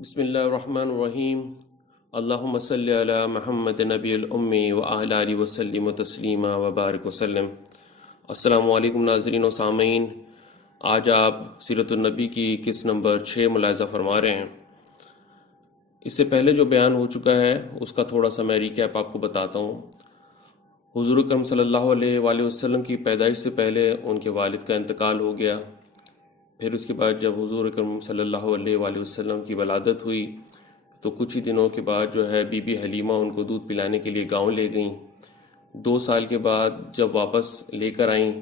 بسم اللہ الرحمن الرحیم۔ اللہم صلی علی محمد نبی الامی وعلی آلہ وسلم تسلیما وبارک وسلم۔ السلام علیکم ناظرین و سامعین، آج آپ سیرت النبی کی قسط نمبر 6 ملاحظہ فرما رہے ہیں۔ اس سے پہلے جو بیان ہو چکا ہے اس کا تھوڑا سا میں ریکیپ آپ کو بتاتا ہوں۔ حضور اکرم صلی اللہ علیہ وآلہ وسلم کی پیدائش سے پہلے ان کے والد کا انتقال ہو گیا۔ پھر اس کے بعد جب حضور اکرم صلی اللہ علیہ وآلہ وسلم کی ولادت ہوئی تو کچھ ہی دنوں کے بعد جو ہے بی بی حلیمہ ان کو دودھ پلانے کے لیے گاؤں لے گئیں۔ 2 سال کے بعد جب واپس لے کر آئیں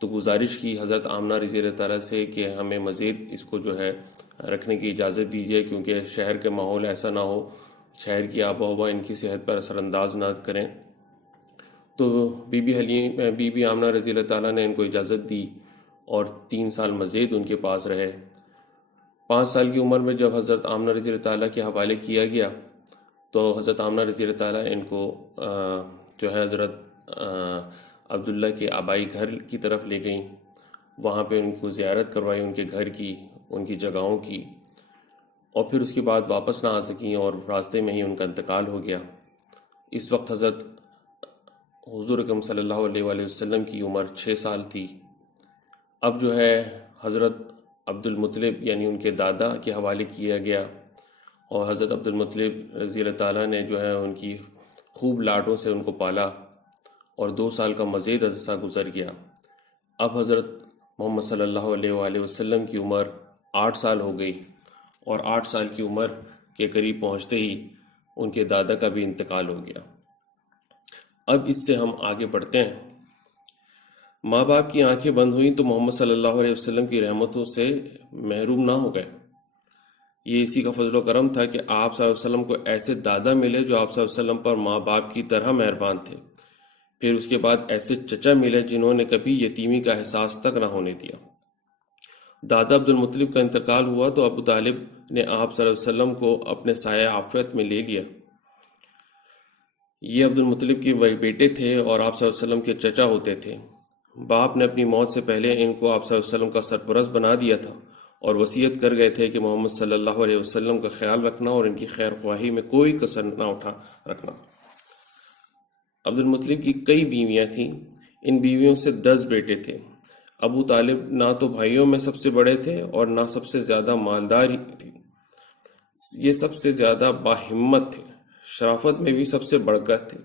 تو گزارش کی حضرت آمنہ رضی اللہ تعالیٰ سے کہ ہمیں مزید اس کو جو ہے رکھنے کی اجازت دیجیے، کیونکہ شہر کے ماحول ایسا نہ ہو، شہر کی آب و ہوا ان کی صحت پر اثر انداز نہ کریں۔ تو بی بی آمنہ رضی اللہ تعالیٰ نے ان کو اجازت دی اور 3 سال مزید ان کے پاس رہے۔ 5 سال کی عمر میں جب حضرت آمنہ رضی اللہ تعالیٰ کے حوالے کیا گیا تو حضرت آمنہ رضی اللہ تعالیٰ ان کو جو ہے حضرت عبداللہ کے آبائی گھر کی طرف لے گئیں۔ وہاں پہ ان کو زیارت کروائی، ان کے گھر کی، ان کی جگہوں کی، اور پھر اس کے بعد واپس نہ آ سکیں اور راستے میں ہی ان کا انتقال ہو گیا۔ اس وقت حضرت حضور اکرم صلی اللہ علیہ وآلہ وسلم کی عمر 6 سال تھی۔ اب جو ہے حضرت عبد المطلب یعنی ان کے دادا کے حوالے کیا گیا، اور حضرت عبد المطلب رضی اللہ تعالیٰ نے جو ہے ان کی خوب لاڈوں سے ان کو پالا، اور 2 سال کا مزید عرصہ گزر گیا۔ اب حضرت محمد صلی اللہ علیہ وآلہ وسلم کی عمر 8 سال ہو گئی، اور 8 سال کی عمر کے قریب پہنچتے ہی ان کے دادا کا بھی انتقال ہو گیا۔ اب اس سے ہم آگے بڑھتے ہیں۔ ماں باپ کی آنکھیں بند ہوئیں تو محمد صلی اللہ علیہ وسلم کی رحمتوں سے محروم نہ ہو گئے۔ یہ اسی کا فضل و کرم تھا کہ آپ صلی اللہ علیہ وسلم کو ایسے دادا ملے جو آپ صلی اللہ علیہ وسلم پر ماں باپ کی طرح مہربان تھے۔ پھر اس کے بعد ایسے چچا ملے جنہوں نے کبھی یتیمی کا احساس تک نہ ہونے دیا۔ دادا عبد المطلب کا انتقال ہوا تو ابو طالب نے آپ صلی اللہ علیہ وسلم کو اپنے سایہ عافیت میں لے لیا۔ یہ عبد المطلب کے بیٹے تھے اور آپ صلی اللہ علیہ وسلم کے چچا ہوتے تھے۔ باپ نے اپنی موت سے پہلے ان کو آپ صلی اللہ علیہ وسلم کا سرپرست بنا دیا تھا اور وصیت کر گئے تھے کہ محمد صلی اللہ علیہ وسلم کا خیال رکھنا اور ان کی خیر خواہی میں کوئی کسر نہ اٹھا رکھنا۔ عبد المطلب کی کئی بیویاں تھیں، ان بیویوں سے 10 بیٹے تھے۔ ابو طالب نہ تو بھائیوں میں سب سے بڑے تھے اور نہ سب سے زیادہ مالدار ہی تھے، یہ سب سے زیادہ باہمت تھے، شرافت میں بھی سب سے بڑھ کر تھے،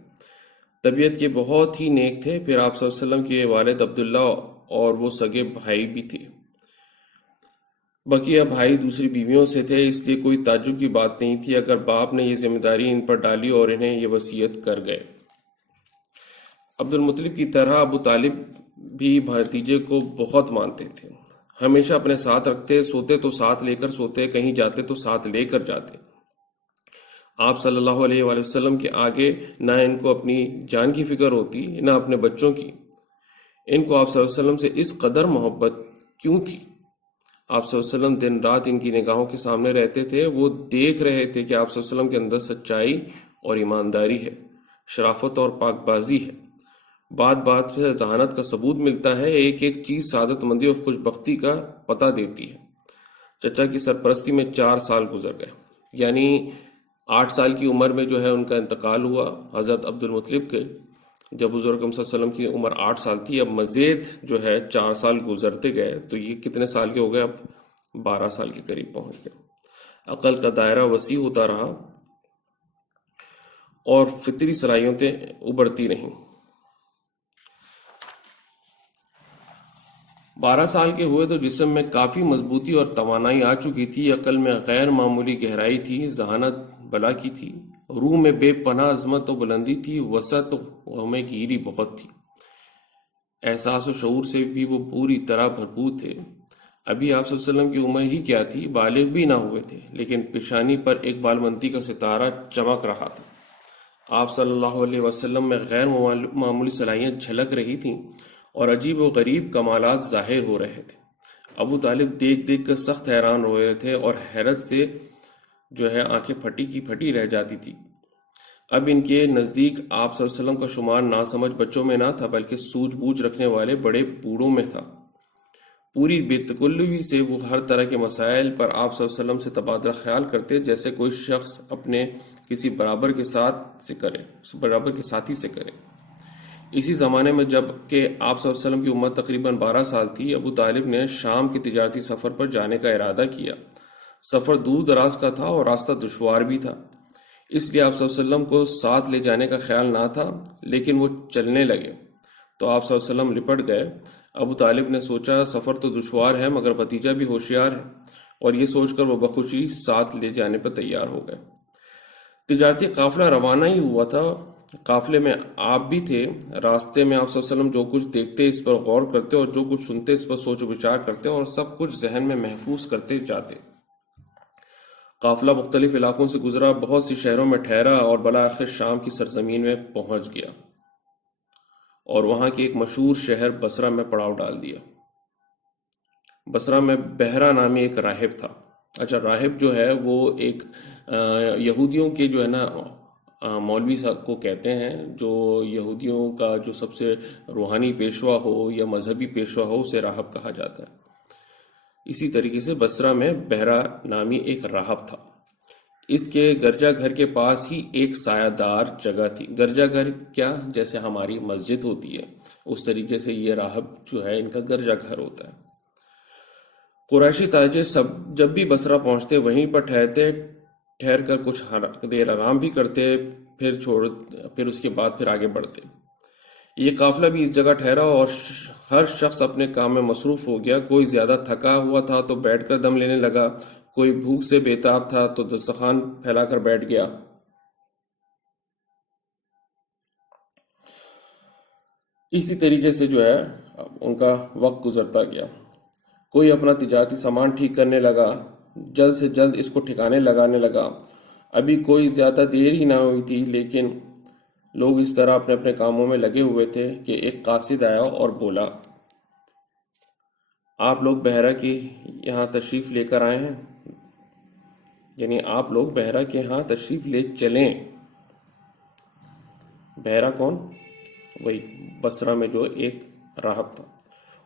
طبیعت کے بہت ہی نیک تھے۔ پھر آپ صلی اللہ علیہ وسلم کے والد عبداللہ اور وہ سگے بھائی بھی تھے۔ بقیہ بھائی دوسری بیویوں سے تھے، اس لیے کوئی تعجب کی بات نہیں تھی اگر باپ نے یہ ذمہ داری ان پر ڈالی اور انہیں یہ وصیت کر گئے۔ عبد المطلب کی طرح ابو طالب بھی بھتیجے کو بہت مانتے تھے، ہمیشہ اپنے ساتھ رکھتے، سوتے تو ساتھ لے کر سوتے، کہیں جاتے تو ساتھ لے کر جاتے۔ آپ صلی اللہ علیہ وآلہ وسلم کے آگے نہ ان کو اپنی جان کی فکر ہوتی نہ اپنے بچوں کی۔ ان کو آپ صلی اللہ علیہ وسلم سے اس قدر محبت کیوں تھی؟ آپ صلی اللہ علیہ وسلم دن رات ان کی نگاہوں کے سامنے رہتے تھے، وہ دیکھ رہے تھے کہ آپ صلی اللہ علیہ وسلم کے اندر سچائی اور ایمانداری ہے، شرافت اور پاک بازی ہے۔ بات بات سے ذہانت کا ثبوت ملتا ہے، ایک ایک چیز سعادت مندی اور خوش بختی کا پتہ دیتی ہے۔ چچا کی سرپرستی میں 4 سال گزر گئے، یعنی 8 سال کی عمر میں جو ہے ان کا انتقال ہوا حضرت عبد المطلب کے، جب حضور اکرم صلی اللہ علیہ وسلم کی عمر 8 سال تھی۔ اب مزید جو ہے 4 سال گزرتے گئے تو یہ کتنے سال کے ہو گئے؟ اب 12 سال کے قریب پہنچ گئے۔ عقل کا دائرہ وسیع ہوتا رہا اور فطری صلاحیتیں ابھرتی رہیں۔ 12 سال کے ہوئے تو جسم میں کافی مضبوطی اور توانائی آ چکی تھی، عقل میں غیر معمولی گہرائی تھی، ذہانت بلا کی تھی، روح میں بے پناہ عظمت و بلندی تھی، وسعت و میں گیری بہت تھی، احساس و شعور سے بھی وہ پوری طرح بھرپور تھے۔ ابھی آپ صلی اللہ علیہ وسلم کی عمر ہی کیا تھی، بالغ بھی نہ ہوئے تھے، لیکن پیشانی پر ایک بالمنتی کا ستارہ چمک رہا تھا۔ آپ صلی اللہ علیہ وسلم میں غیر معمولی صلاحیت جھلک رہی تھیں اور عجیب و غریب کمالات ظاہر ہو رہے تھے۔ ابو طالب دیکھ دیکھ کر سخت حیران ہو رہے تھے اور حیرت سے جو ہے آنکھیں پھٹی کی پھٹی رہ جاتی تھی۔ اب ان کے نزدیک آپ صلی اللہ علیہ وسلم کا شمار ناسمجھ بچوں میں نہ تھا بلکہ سوجھ بوجھ رکھنے والے بڑے بوڑھوں میں تھا۔ پوری بے تکلفی سے وہ ہر طرح کے مسائل پر آپ صلی اللہ علیہ وسلم سے تبادلہ خیال کرتے جیسے کوئی شخص اپنے کسی برابر کے ساتھی سے کرے۔ اسی زمانے میں جب کہ آپ صلی اللہ علیہ وسلم کی عمر تقریباً 12 سال تھی، ابو طالب نے شام کے تجارتی سفر پر جانے کا ارادہ کیا۔ سفر دور دراز کا تھا اور راستہ دشوار بھی تھا، اس لیے آپ صلی اللہ علیہ وسلم کو ساتھ لے جانے کا خیال نہ تھا، لیکن وہ چلنے لگے تو آپ صلی اللہ علیہ وسلم لپٹ گئے۔ ابو طالب نے سوچا سفر تو دشوار ہے مگر بھتیجا بھی ہوشیار ہے، اور یہ سوچ کر وہ بخوشی ساتھ لے جانے پر تیار ہو گئے۔ تجارتی قافلہ روانہ ہی ہوا تھا، قافلے میں آپ بھی تھے۔ راستے میں آپ صلی اللہ علیہ وسلم جو کچھ دیکھتے اس پر غور کرتے اور جو کچھ سنتے اس پر سوچ و بچار کرتے اور سب کچھ ذہن میں محفوظ کرتے جاتے۔ قافلہ مختلف علاقوں سے گزرا، بہت سی شہروں میں ٹھہرا اور بالآخر شام کی سرزمین میں پہنچ گیا اور وہاں کے ایک مشہور شہر بصرہ میں پڑاؤ ڈال دیا۔ بصرہ میں بحرہ نامی ایک راہب تھا۔ اچھا، راہب جو ہے وہ ایک یہودیوں کے جو ہے نا مولوی صاحب کو کہتے ہیں، جو یہودیوں کا جو سب سے روحانی پیشوا ہو یا مذہبی پیشوا ہو اسے راہب کہا جاتا ہے۔ اسی طریقے سے بصرہ میں بحرہ نامی ایک راہب تھا۔ اس کے گرجا گھر کے پاس ہی ایک سایہ دار جگہ تھی۔ گرجا گھر کیا، جیسے ہماری مسجد ہوتی ہے اس طریقے سے یہ راہب جو ہے ان کا گرجا گھر ہوتا ہے۔ قریشی تاجر جب بھی بصرہ پہنچتے وہیں پر ٹھہر کر کچھ دیر آرام بھی کرتے، پھر اس کے بعد پھر آگے بڑھتے۔ یہ قافلہ بھی اس جگہ ٹھہرا اور ہر شخص اپنے کام میں مصروف ہو گیا۔ کوئی زیادہ تھکا ہوا تھا تو بیٹھ کر دم لینے لگا، کوئی بھوک سے بے تاب تھا تو دسترخوان پھیلا کر بیٹھ گیا۔ اسی طریقے سے جو ہے ان کا وقت گزرتا گیا۔ کوئی اپنا تجارتی سامان ٹھیک کرنے لگا، جلد سے جلد اس کو ٹھکانے لگانے لگا۔ ابھی کوئی زیادہ دیر ہی نہ ہوئی تھی، لیکن لوگ اس طرح اپنے اپنے کاموں میں لگے ہوئے تھے کہ ایک قاصد آیا اور بولا، آپ لوگ بحیرہ کے یہاں تشریف لے کر آئے ہیں، یعنی آپ لوگ بحیرہ کے یہاں تشریف لے چلیں۔ بحیرہ کون؟ وہی بصرہ میں جو ایک راہب تھا۔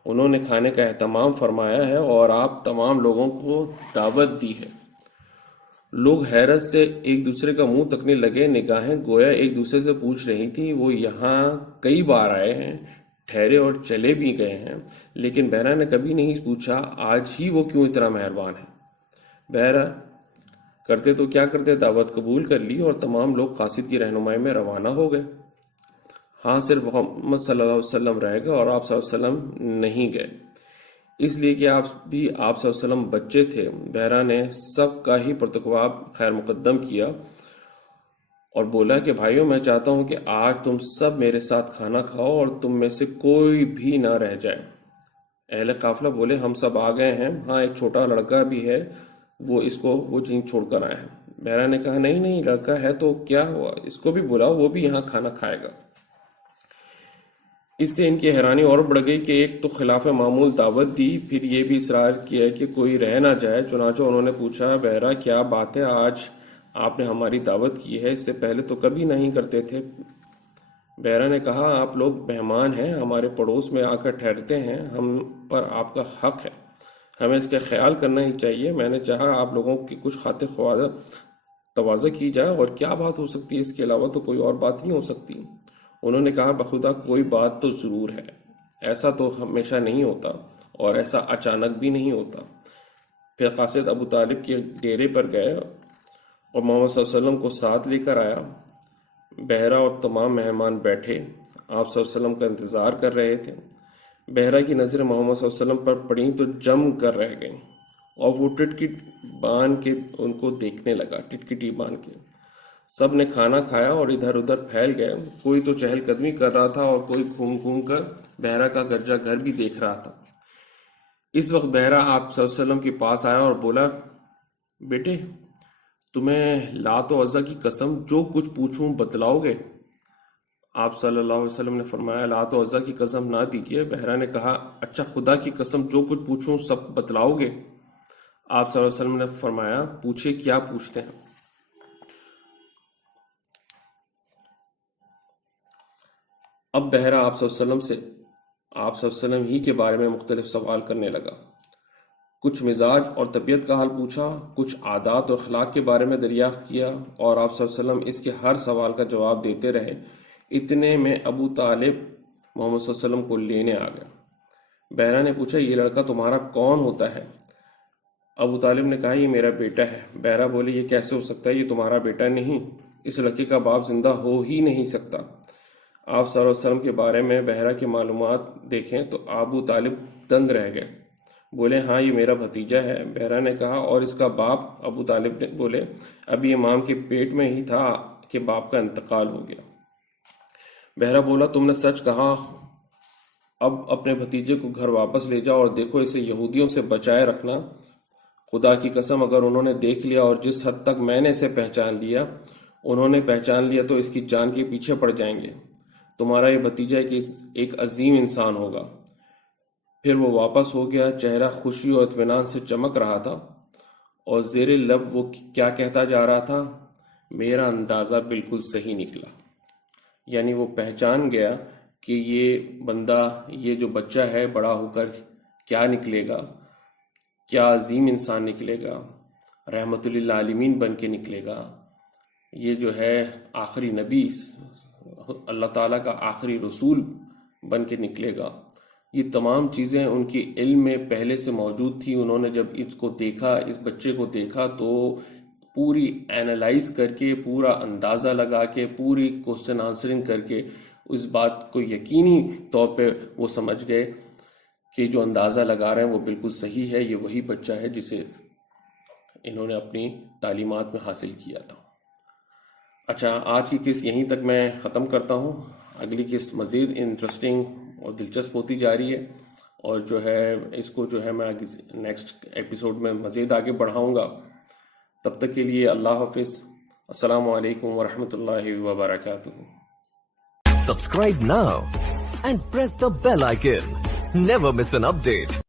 انہوں نے کھانے کا اہتمام فرمایا ہے اور آپ تمام لوگوں کو دعوت دی ہے۔ لوگ حیرت سے ایک دوسرے کا منہ تکنے لگے، نگاہیں گویا ایک دوسرے سے پوچھ رہی تھی وہ یہاں کئی بار آئے ہیں، ٹھہرے اور چلے بھی گئے ہیں، لیکن بحیرہ نے کبھی نہیں پوچھا آج ہی وہ کیوں اتنا مہربان ہے۔ بحیرہ کرتے تو کیا کرتے، دعوت قبول کر لی اور تمام لوگ قاصد کی رہنمائی میں روانہ ہو گئے۔ ہاں، صرف محمد صلی اللہ علیہ وسلم رہ گئے اور آپ صلی اللہ علیہ وسلم نہیں گئے، اس لیے کہ آپ صلی اللہ علیہ وسلم بچے تھے۔ بحیرہ نے سب کا ہی پرتقواب خیر مقدم کیا اور بولا کہ بھائیوں، میں چاہتا ہوں کہ آج تم سب میرے ساتھ کھانا کھاؤ اور تم میں سے کوئی بھی نہ رہ جائے۔ اہل قافلہ بولے ہم سب آ گئے ہیں، ہاں ایک چھوٹا لڑکا بھی ہے، وہ جن چھوڑ کر آئے ہیں۔ بحیرہ نے کہا نہیں لڑکا ہے تو کیا ہوا، اس کو بھی بلاؤ، وہ بھی یہاں کھانا کھائے گا۔ اس سے ان کی حیرانی اور بڑھ گئی کہ ایک تو خلاف معمول دعوت دی، پھر یہ بھی اصرار کیا کہ کوئی رہ نہ جائے۔ چنانچہ انہوں نے پوچھا بحیرہ کیا بات ہے، آج آپ نے ہماری دعوت کی ہے، اس سے پہلے تو کبھی نہیں کرتے تھے۔ بحیرہ نے کہا آپ لوگ مہمان ہیں، ہمارے پڑوس میں آ کر ٹھہرتے ہیں، ہم پر آپ کا حق ہے، ہمیں اس کا خیال کرنا ہی چاہیے۔ میں نے چاہا آپ لوگوں کی کچھ خاطر خواہ تواضع کی جائے، اور کیا بات ہو سکتی ہے، اس کے علاوہ تو کوئی اور بات نہیں ہو سکتی۔ انہوں نے کہا بخدا کوئی بات تو ضرور ہے، ایسا تو ہمیشہ نہیں ہوتا اور ایسا اچانک بھی نہیں ہوتا۔ پھر قاصد ابو طالب کے ڈیرے پر گئے اور محمد صلی اللہ علیہ وسلم کو ساتھ لے کر آیا۔ بحیرہ اور تمام مہمان بیٹھے آپ صلی اللہ علیہ وسلم کا انتظار کر رہے تھے۔ بحیرہ کی نظریں محمد صلی اللہ علیہ وسلم پر پڑیں تو جم کر رہ گئیں اور وہ ٹٹکٹ باندھ کے ان کو دیکھنے لگا، ٹٹکٹی باندھ کے۔ سب نے کھانا کھایا اور ادھر ادھر پھیل گئے، کوئی تو چہل قدمی کر رہا تھا اور کوئی گھوم گھوم کر بحیرہ کا گرجا گھر بھی دیکھ رہا تھا۔ اس وقت بحیرہ آپ صلی اللہ علیہ وسلم کے پاس آیا اور بولا بیٹے، تمہیں لات و عزا کی قسم جو کچھ پوچھوں بتلاؤ گے؟ آپ صلی اللہ علیہ وسلم نے فرمایا لات و عزا کی قسم نہ دیجیے۔ بحیرہ نے کہا اچھا خدا کی قسم جو کچھ پوچھوں سب بتلاؤ گے؟ آپ صلی اللہ علیہ وسلم نے فرمایا پوچھے کیا پوچھتے ہیں۔ اب بحیرہ آپ صلی اللہ علیہ وسلم سے آپ صلی اللہ علیہ وسلم ہی کے بارے میں مختلف سوال کرنے لگا. کچھ مزاج اور طبیعت کا حال پوچھا، کچھ عادات اور اخلاق کے بارے میں دریافت کیا، اور آپ صلی اللہ علیہ وسلم اس کے ہر سوال کا جواب دیتے رہے. اتنے میں ابو طالب محمد صلی اللہ علیہ وسلم کو لینے آ گیا. بحرہ نے پوچھا یہ لڑکا تمہارا کون ہوتا ہے؟ ابو طالب نے کہا یہ میرا بیٹا ہے. بحرہ بولے یہ کیسے ہو سکتا ہے، یہ تمہارا بیٹا نہیں، اس لڑکے کا باپ زندہ ہو ہی نہیں سکتا. آپ صلی اللہ علیہ وسلم کے بارے میں بحرہ کی معلومات دیکھیں تو ابو طالب دنگ رہ گئے. بولے ہاں یہ میرا بھتیجا ہے. بحرہ نے کہا اور اس کا باپ؟ ابو طالب نے بولے ابھی امام کے پیٹ میں ہی تھا کہ باپ کا انتقال ہو گیا. بحرہ بولا تم نے سچ کہا، اب اپنے بھتیجے کو گھر واپس لے جاؤ اور دیکھو اسے یہودیوں سے بچائے رکھنا. خدا کی قسم اگر انہوں نے دیکھ لیا اور جس حد تک میں نے اسے پہچان لیا، انہوں نے پہچان لیا تو اس کی جان کے پیچھے پڑ جائیں گے. تمہارا یہ بھتیجا ایک عظیم انسان ہوگا. پھر وہ واپس ہو گیا. چہرہ خوشی اور اطمینان سے چمک رہا تھا اور زیر لب وہ کیا کہتا جا رہا تھا، میرا اندازہ بالکل صحیح نکلا. یعنی وہ پہچان گیا کہ یہ بندہ، یہ جو بچہ ہے بڑا ہو کر کیا نکلے گا، کیا عظیم انسان نکلے گا، رحمت للعالمین بن کے نکلے گا. یہ جو ہے آخری نبی، اللہ تعالیٰ کا آخری رسول بن کے نکلے گا. یہ تمام چیزیں ان کی علم میں پہلے سے موجود تھی. انہوں نے جب اس کو دیکھا، اس بچے کو دیکھا، تو پوری اینالائز کر کے، پورا اندازہ لگا کے، پوری کوسچن آنسرنگ کر کے اس بات کو یقینی طور پہ وہ سمجھ گئے کہ جو اندازہ لگا رہے ہیں وہ بالکل صحیح ہے. یہ وہی بچہ ہے جسے انہوں نے اپنی تعلیمات میں حاصل کیا تھا. اچھا، آج کی قسط یہیں تک میں ختم کرتا ہوں. اگلی قسط مزید انٹرسٹنگ اور دلچسپ ہوتی جا رہی ہے، اور جو ہے اس کو جو ہے میں نیکسٹ ایپیسوڈ میں مزید آگے بڑھاؤں گا. تب تک کے لیے اللہ حافظ. السلام علیکم ورحمۃ اللہ وبرکاتہ. Subscribe now and press the bell icon. Never miss an update.